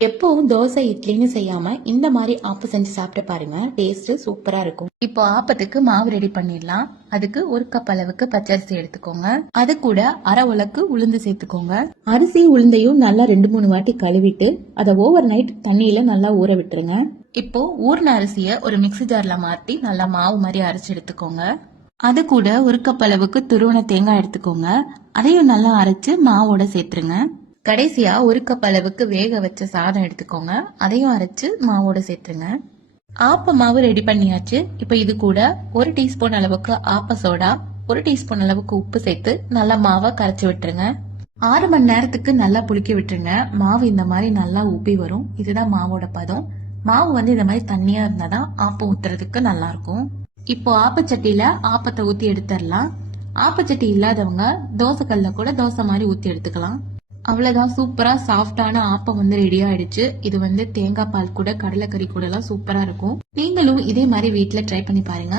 எப்பவும் தோசை இட்லின்னு செய்யாம இந்த மாதிரி ஆப்பு செஞ்சு சாப்பிட்டு பாருங்க, டேஸ்ட் சூப்பரா இருக்கும். இப்போ ஆப்பத்துக்கு மாவு ரெடி பண்ணிடலாம். அதுக்கு 1 கப் அளவுக்கு பச்சரிசி எடுத்துக்கோங்க. அது கூட அரை உலக்கு உளுந்து சேர்த்துக்கோங்க. அரிசி உளுந்தையும் நல்லா 2-3 வாட்டி கழுவிட்டு அதை ஓவர் நைட் தண்ணியில நல்லா ஊற விட்டுருங்க. இப்போ ஊர்ன அரிசிய ஒரு மிக்ஸி ஜார்ல மாத்தி நல்லா மாவு மாதிரி அரைச்சு எடுத்துக்கோங்க. அது கூட 1 கப் அளவுக்கு துருவன தேங்காய் எடுத்துக்கோங்க. அதையும் நல்லா அரைச்சு மாவோட சேர்த்துருங்க. கடைசியா 1 கப் அளவுக்கு வேக வச்ச சாதம் எடுத்துக்கோங்க. அதையும் அரைச்சு மாவோட சேர்த்துருங்க. ஆப்ப மாவு ரெடி பண்ணியாச்சு. இப்ப இது கூட 1 டீஸ்பூன் அளவுக்கு ஆப்ப சோடா, 1 டீஸ்பூன் அளவுக்கு உப்பு சேர்த்து நல்லா மாவை கரைச்சி விட்டுருங்க. 6 மணி நேரத்துக்கு நல்லா புளிக்க விட்டுருங்க. மாவு இந்த மாதிரி நல்லா உப்பி வரும். இதுதான் மாவோட பதம். மாவு இந்த மாதிரி தண்ணியா இருந்தாதான் ஆப்பம் ஊத்துறதுக்கு நல்லா இருக்கும். இப்போ ஆப்பச்சட்டியில ஆப்பத்தை ஊத்தி எடுத்துடலாம். ஆப்பச்சட்டி இல்லாதவங்க தோசைக்கல்ல கூட தோசை மாதிரி ஊத்தி எடுத்துக்கலாம். அவ்வளவுதான், சூப்பரா சாஃப்டான ஆப்பம் ரெடி ஆயிடுச்சு. இது தேங்காய் பால் கூட கடலைக்கறி கூட எல்லாம் சூப்பரா இருக்கும். நீங்களும் இதே மாதிரி வீட்டுல ட்ரை பண்ணி பாருங்க.